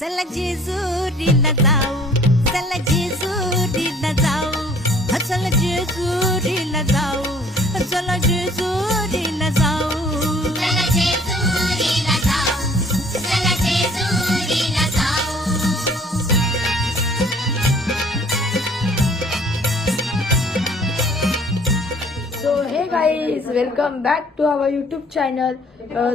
चला जेजुरीला जाऊ चला जेजुरीला जाऊ. चला जेजुरीला जाऊ चला जेजुरीला जाऊ. हे guys welcome back to our YouTube channel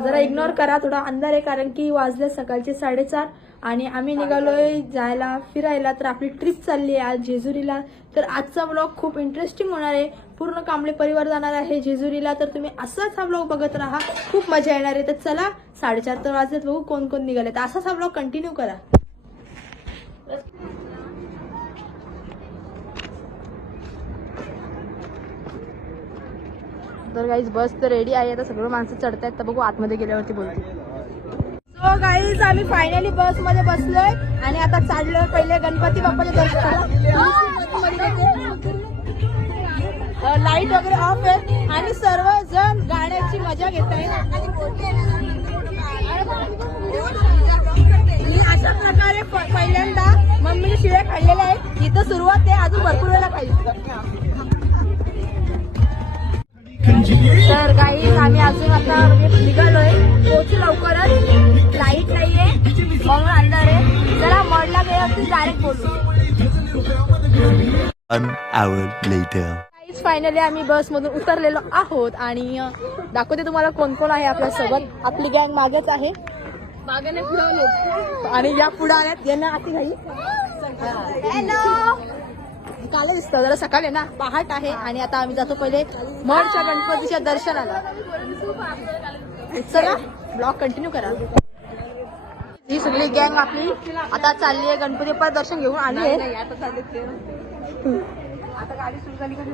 जरा इग्नोर करा थोडा अंधार आहे कारण की वाजले सकाळचे साडेचार. आणि आम्ही निघालोय जायला फिरायला तर आपली ट्रिप चालली आहे आज जेजुरीला. तर आजचा ब्लॉग खूप इंटरेस्टिंग होणार आहे. पूर्ण कांबळे परिवार जाणार आहे जेजुरीला तर तुम्ही असाच हा ब्लॉग बघत राहा. खूप मजा येणार आहे. तर चला साडेचार तर वाजलेत बघू कोण कोण निघाले तर असाच हा ब्लॉग कंटिन्यू करा. तर गाईज बस तर रेडी आहे. आता सगळं माणसं चढतायत. तर बघू आतमध्ये गेल्यावरती बोलते हो, सो गाईज आम्ही फायनली बसमध्ये बसलोय. आणि आता चाललोय पहिले गणपती बाप्पाच्या दर्शनाला. लाइट वगैरे ऑफ आहे. आणि सर्वजण गाण्याची मजा घेत आहे मी अशा प्रकारे प- पहिल्यांदा मम्मीने शिळ्या खाल्लेल्या आहेत. इथं सुरुवात आहे. अजून भरपूर वेळा खायचं तर काही आम्ही अजून आता म्हणजे निघालोय. पोहोचू लवकरच. लाइट नाहीये. म्हणून अंधार आहे. जरा मडला गेल्यावरती डायरेक्ट बोलू. One hour later. फायनली आम्ही बस मधून उतरलेलो आहोत आणि दाखवते तुम्हाला कोण कोण आहे आपल्यासोबत आपली गँग मागेच आहे. मागे नाही. आणि या पुढे आल्यात यांना आती घाई हॅलो काल दिसतं जरा सकाळी आहे ना पहाट आहे आणि आता आम्ही जातो पहिले मडच्या गणपतीच्या दर्शनाला. चला ब्लॉग कंटिन्यू करा. ही सगळी गँग आपली आता चालली आहे गणपती पर दर्शन घेऊन आली आहे.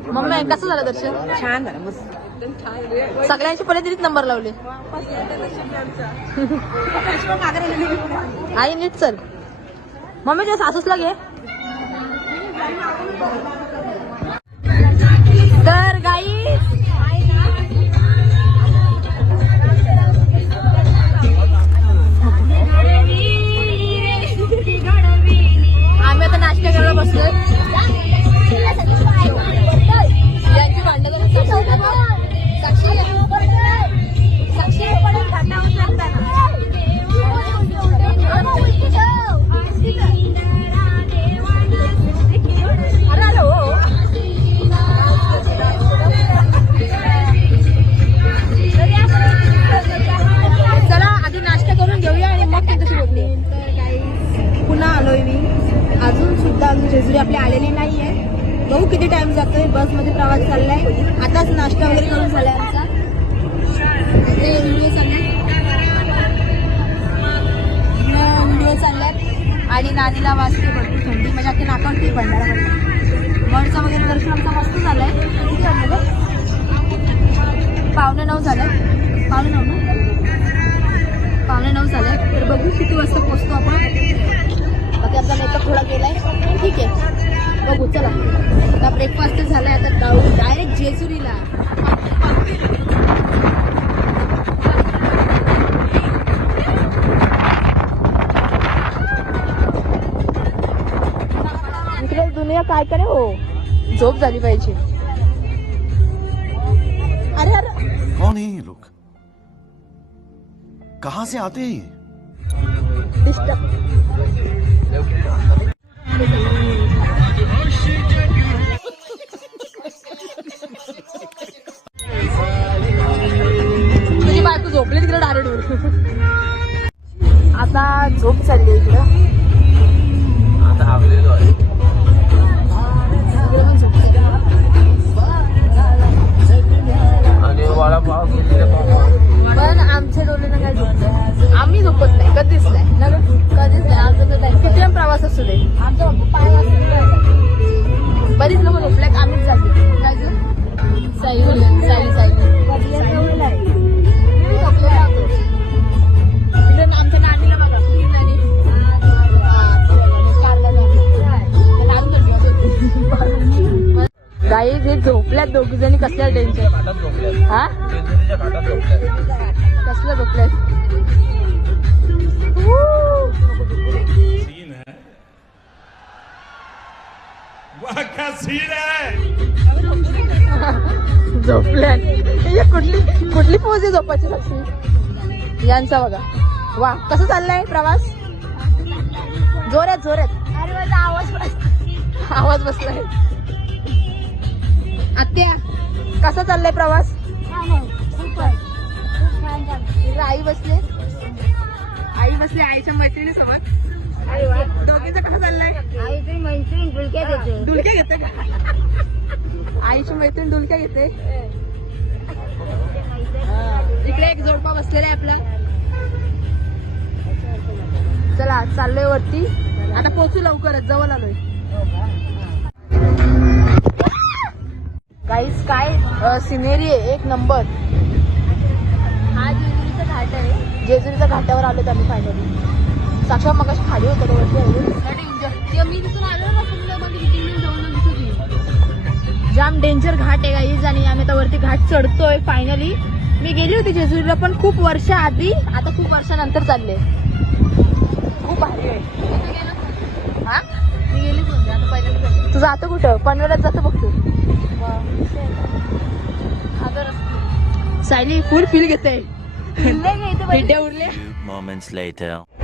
मम्मी कसं झालं दर्शन? छान झालं मस्त. सगळ्यांची पहिले तिरीच नंबर लावले. आई नीट चल. मम्मी तुझ्या सासूसला घे. तर गाई आम्ही आता नाश्ता करायला बसलोय. बघू किती टाइम जातोय. बसमध्ये प्रवास चाललाय. आताच नाश्ता वगैरे करून झालाय आमचा. ते व्हिडिओ चाललाय व्हिडिओ चाललाय आणि नानीला वाजते भरपूर थंडी. म्हणजे अख्खी नाकावरती पडणार मडचं वगैरे दर्शन आमचा मस्त झालाय. किती वाजले पावणे नऊ झालं. पावणे नऊ ना? पावणे नऊ झाले. तर बघू किती वाजता पोचतो आपण. बाकी आपला मेकअप थोडा केलाय ठीक आहे. बघू चला. आता ब्रेकफास्ट झालाय आता जाऊ डायरेक्ट जेजुरीला. इकडे दुनिया काय करे हो? झोप झाली पाहिजे. अरे अरे. कौन है ये लोग? कहाँ से आते हैं ये? डिस्टर्ब. झोपली तिकडे डायरेक्ट आता झोप चालली आहे इकडं. इकडं पण आमच्या डोलेनं काय झोपत नाही. आम्ही झोपत नाही कधीच नाही. ना? कधीच नाही आमचा तर time किती पण प्रवास असू दे. आमच्या पाय बरीच लोक झोपल्यात आम्हीच जातो. काय साई कसल्या टेन्शन हा? कसलं झोपलं झोपल्या कुठली कुठली पोज आहे झोपायची लक्ष्मी? यांचा बघा. वा कसं चाललंय प्रवास? जोरात जोरात. आवाज बसलाय. आत्या कसा चाललाय प्रवास? आई बसले आई बसली आईच्या मैत्रिणी सोबत दोघींचं कसं चाललंय? डुलक्या घेते. का? आईची मैत्रीण डुलक्या घेते? इकडे एक जोडपा बसलेला आहे आपला. चला चाललोय वरती. आता पोचू लवकरच जवळ आलोय. गाईस काय सिनेरी आहे एक नंबर. हा जेजुरीचा घाट आहे. जेजुरीच्या घाटावर आलो आम्ही फायनली साक्षात मग खाली होतो वरती आलो. मी तिथून आलो ना जाम डेंजर घाट आहे गाईज आणि आम्ही आता वरती घाट चढतोय फायनली मी गेली होती जेजुरीला पण खूप वर्ष आधी आता खूप वर्षानंतर चालले. खूप भारी आहे. हा? मी गेलीच नव्हती आता पहिल्यांदा तू जातो कुठं? पनवेलात जातो बघ तू सायली फुल फील घेते.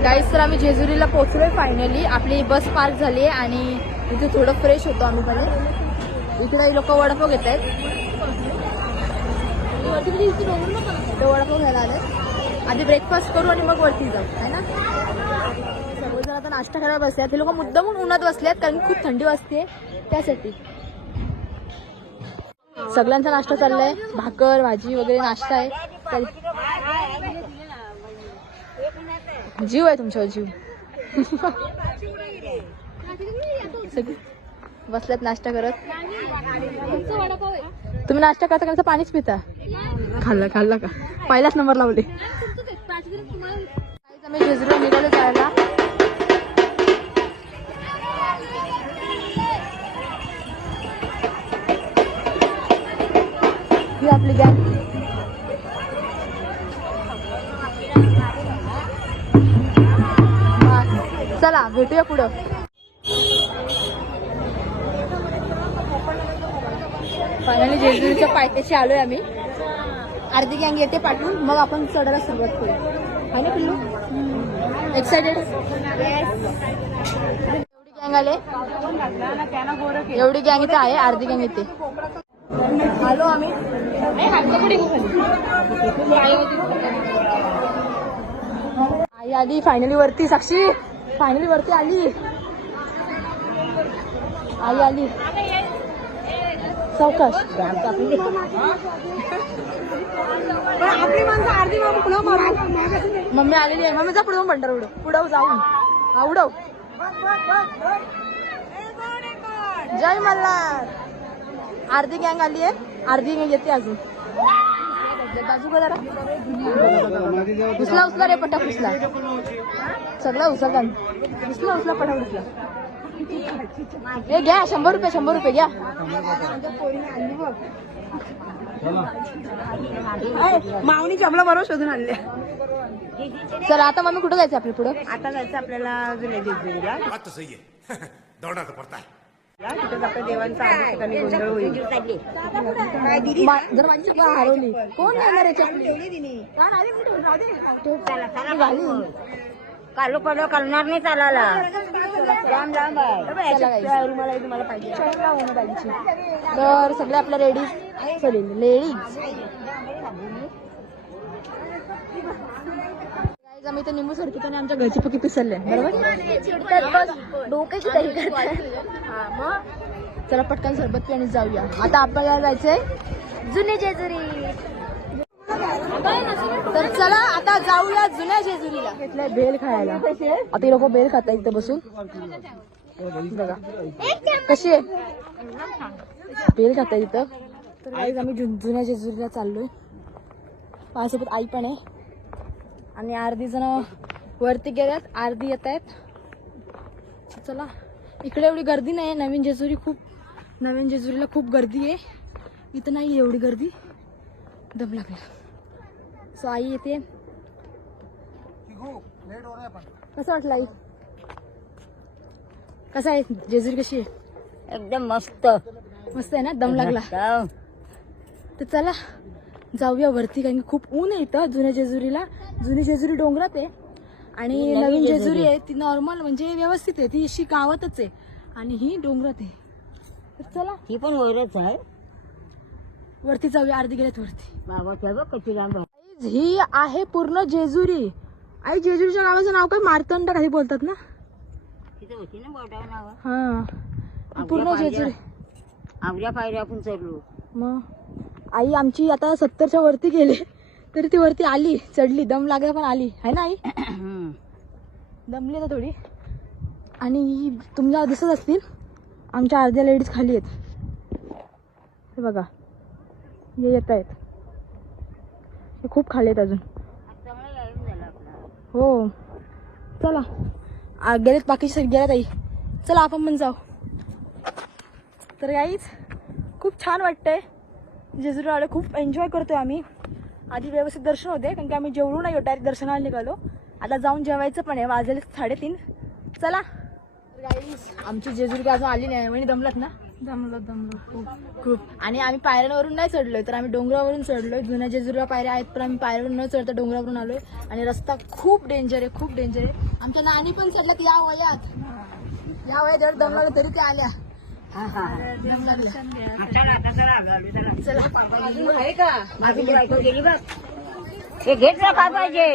गाईज तर आम्ही जेजुरीला पोहोचलोय फायनली आपली बस पार्क झाली आणि इथे थोडं फ्रेश होतो आम्ही पहिले इकडे लोक वडापाव घेत आहेत. वडापाव घ्यायला आले. आधी ब्रेकफास्ट करू आणि मग वरती जाऊ है ना? सर्वजण आता नाश्ता करायला बसल्यात हे लोक मुद्दामून उन्हात बसल्यात कारण की खूप थंडी वाजते त्यासाठी. सगळ्यांचा नाश्ता चाललाय. भाकर भाजी वगैरे नाश्ता आहे. जीव आहे तुमच्यावर जीव. सगळे बसल्यात नाश्ता करत. तुम्ही नाश्ता करता का पाणीच पिता. खाल्ला खाल्ला का? पहिलाच नंबर लावले. आम्ही जेजुरीला निघालो जायला. आपली गॅंग चला भेटूया पुढं. फायनली जेजुरीच्या पायथ्याशी आलोय आम्ही. अर्धी गँग येते पाठवून मग आपण चढायला सुरुवात करू. आहे ना पिल्लू? एक्सायटेड एवढी गँग आले? एवढी गँग इथे आहे अर्धी गँग इथे. आलो आम्ही. आई आली फायनली वरती साक्षी. फायनली वरती आली. आई आली. सावकाश मम्मी आलेली आहे. मम्मी जा पुढे पंढर उडव पुढव जाऊन. उडव. जय मल्हार. अर्धी गँग आली आहे. अर्धी गँग येते अजून. बाजू जरा. उचला उचला रे पटाक उचला सगळा उचलता उचला उचला पटाक उचला हे घ्या शंभर रुपये शंभर रुपये घ्या. मावणी चपला बरोबर शोधून आणल्या चला आता मम्मी कुठं जायचं आपल्या पुढं? आता जायचं आपल्याला जर माझी हरवली. कोण येणार. कालो पडलो करणार नाही चालायला. लांब लांब आहे. चला guys. त्या रुमाला तुम्हाला पाहिजे? चला होणं बाईची. तर सगळे आपल्या लेडीज लेडीज आम्ही आणि आमच्या घरची पकी पिसरले बरोबर? डोक्याची तरी करतात. चला पटकन सरबत पी आणि जाऊया. आता आपल्याला जायचंय जुने जेजुरी. तर चला आता जाऊया जुन्या जेजुरीला. घेतलंय बेल खायला. आता लोक बेल खातात इथे बसून. बघा. कशी आहे? बेल खातात इथं. आम्ही जुन्या जेजुरीला चाललोय. माझ्यासोबत आई पण आहे. आणि अर्धी जण वरती गेल्यात अर्धी येत आहेत. चला इकडे एवढी गर्दी नाही नवीन जेजुरी खूप नवीन जेजुरीला खूप गर्दी आहे. इथं नाही एवढी गर्दी. दम लागला. सो आई येते. कसं वाटलं आई? कसं आहे? जेजुरी कशी आहे? एकदम मस्त. मस्त आहे ना? दम लागला. तर चला. जाऊया वरती कारण की खूप ऊन आहे इथं जुन्या जेजुरीला. जुनी जेजुरी डोंगरात आहे. आणि नवीन जेजुरी. आहे ती नॉर्मल म्हणजे व्यवस्थित आहे ती अशी गावातच आहे. आणि ही डोंगरात आहे. तर चला ही पण वरच आहे. वरती जाऊया अर्धी गेल्यात वरती. कशी लांब आहे. ही आहे पूर्ण जेजुरी. आई जेजुरीच्या गावाचं नाव काय? मार्तंड काही बोलतात ना? तिथे होती ना बोटावर नाव? हा. पूर्ण जेजुरी. आवड्या पायऱ्या आपण चढलो. मग? आई आमची आता सत्तरच्या वरती गेले. तरी ती वरती आली चढली. दम लागला पण आली. है ना आई? दमली आता थोडी. आणि तुमच्या दिसत असतील आमच्या अर्ध्या लेडीज खाली आहेत. हे बघा. हे येत आहेत. हे खूप खाली आहेत अजून. हो. चला. गेलेत बाकीचे सगळे. गेल्यात आई चला आपण पण जाऊ. तर आईच खूप छान वाटतंय. जेजुरीला खूप एन्जॉय करतोय आम्ही. आधी व्यवस्थित दर्शन होते कारण की आम्ही जेवढू नाही डायरेक्ट दर्शनाला निघालो. आता जाऊन जेवायचं पण आहे वाजले साडेतीन. चला. आमची जेजुरी अजून आली नाही म्हणजे दमलात ना? दमलो दमलो. खूप खूप. आणि आम्ही पायऱ्यांवरून नाही चढलोय तर आम्ही डोंगरावरून चढलोय. जुन्या जेजुरीला पायऱ्या आहेत पण आम्ही पायऱ्यावरून न चढता डोंगरावरून आलोय. आणि रस्ता खूप डेंजर आहे खूप डेंजर आहे. आमच्या नानी पण चढल्यात या वयात. या वयात एवढं दम लागलं तरी ते आल्या. आलो, हे घेत ना काय पाहिजे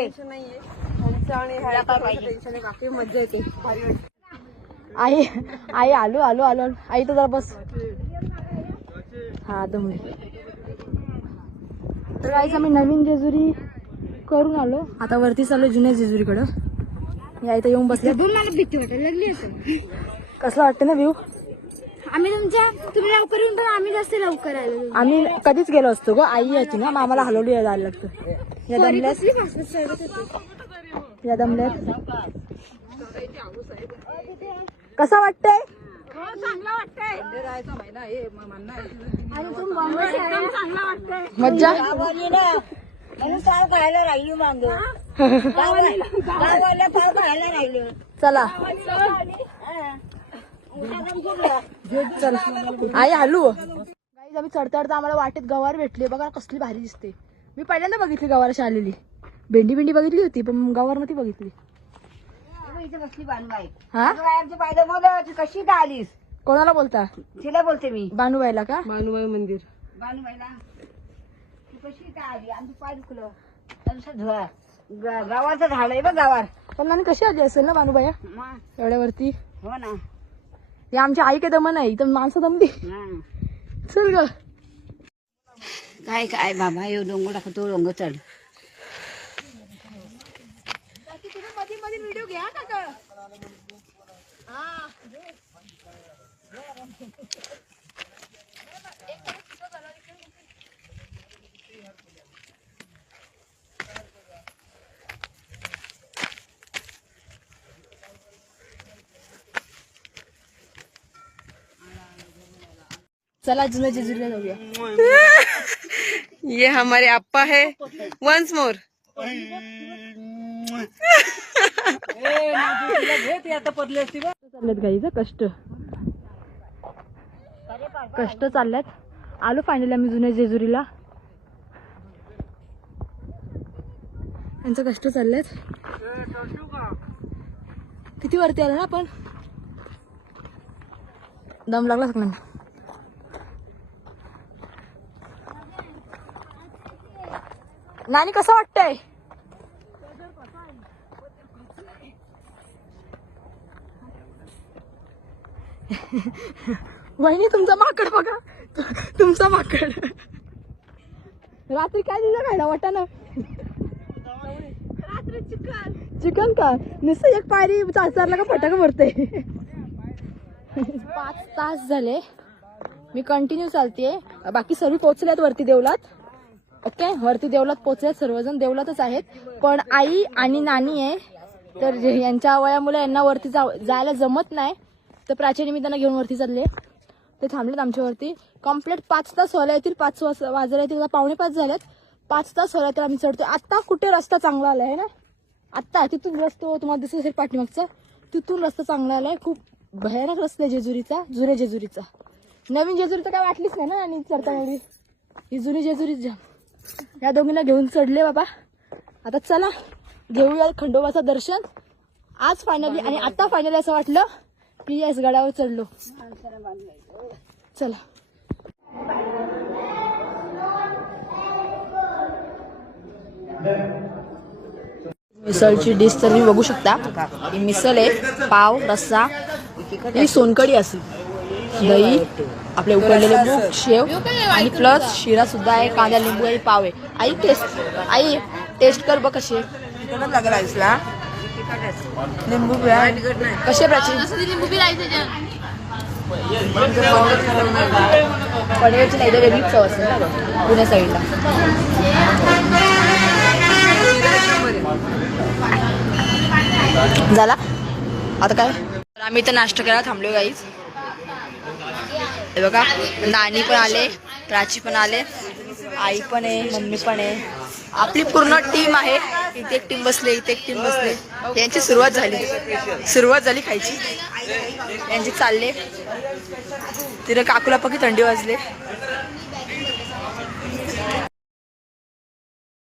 मजा येते. आई आई आलो आलो आलो आलो. आई तर जरा बस. हा दमली तर आईच आम्ही नवीन जेजुरी करून आलो. आता वरती चाललो जुन्या जेजुरीकडं. मी आई तर येऊन बसले. भीती वाटायला लागली कसलं वाटतं ना व्ह्यू आम्ही तुमच्या तुम्ही लवकर येऊन पण आम्ही जास्त लवकर आलो आम्ही कधीच गेलो असतो ग. आई यायची ना मग आम्हाला हलवली जायला लागतं. या दमल्यात. या दमल्यात. कसा वाटतंय? मज्जा? म्हणून पाव खायला राहिली मांग. गावाला पाव खायला राहिलं. चला. चला आई हलू गाईज आम्ही चढता चढता आम्हाला वाटेत गवार भेटली. बघा कसली भारी दिसते. मी पहिल्यांदा बघितली गवाराशी आलेली. भेंडी भेंडी बघितली होती पण गवार नव्हती बघितली. इथे बानबाई हा? कशी आलीस? कोणाला बोलता? तिला बोलते मी. बानूबाईला का? मानुबाई मंदिर. बानबाईला. तू कशी का आली? आमचं पाय दुखलं. गावाचं झाड आहे बघ गावात पण कशी आली असेल ना बानूबाया मग, एवढ्यावरती? हो ना. हे आमची आई काही दम नाही तर माणसं दमली हं. चल ग. काय काय बाबा येऊ डोंगर दाखवतो डोंगर चढ. व्हिडिओ घ्या का चला जुन्या जेजुरीला जाऊया. ये हमारे अप्पा है। वंस मोर चाललेत गाईचं कष्ट. कष्ट चालल्यात. आलो फायनली आम्ही जुन्या जेजुरीला. त्यांचं कष्ट चाललेत किती वरती आलो ना आपण? दम लागला सगळ्यांना. नानी कसं वाटतंय? वहिनी तुमचा माकड बघा. तुमचा माकड. रात्री काय दिलं खायला? वाटाणा. चिकन. का? नुसतं एक पायरी चारला का फटाका भरते पाच तास झाले. मी कंटिन्यू चालतेय. बाकी सर्व पोहोचल्यात वरती देवलात ओके वरती देवलात पोचले सर्वजण देवलातच आहेत. पण आई आणि नानी आहे तर यांच्या वयामुळे यांना वरती जा जायला जमत नाही. तर प्राचीन त्यांना घेऊन वरती चालले. ते थांबलेत आमच्यावरती कंप्लीट पाच तास व्हायला येतील पाच वाज- वाजायला येतील पावणे पाच झालेत. पाच तास व्हायला येतील आम्ही चढतोय. आत्ता कुठे रस्ता चांगला आलाय ना? आत्ता तिथून रस्तो हो, तुम्हाला दिसत असेल पाठीमागचा. तिथून रस्ता चांगला आलाय. खूप भयानक रस्ता आहे जेजुरीचा जुन्या जेजुरीचा. नवीन जेजुरी तर काय वाटलीच नाही ना आणि चढता एवढी. ही जुनी जेजुरीच जाम. या दोघींना घेऊन चढले बाबा. आता चला घेऊया खंडोबाचं दर्शन. आज फायनली आणि आता फायनली असं वाटलं की याच गडावर चढलो. चला. मिसळची डिश तर तुम्ही बघू शकता. ही मिसळ आहे पाव रस्सा ही सोनकडी असेल. दही आपले उकडलेले मूग शेव आणि प्लस शिरा सुद्धा आहे कांदा लिंबू आणि पाव. आहे आई टेस्ट आई टेस्ट कर बघ कशी. लागला लिंबू आहे. प्राची? पनवेलची नाही तर वेगळीच चव ना गं, पुण्या साईडला. झाला? आता काय? तर आम्ही इथं नाश्ता करायला थांबलो गाईच हे बघा नानी पण आले प्राची पण आले आई पण आहे मम्मी पण आहे. आपली पूर्ण टीम आहे. इथे एक टीम बसले इथे एक टीम बसले. यांची सुरुवात झाली. सुरुवात झाली खायची. यांची चालले. तिथे काकूला पकी थंडी वाजले.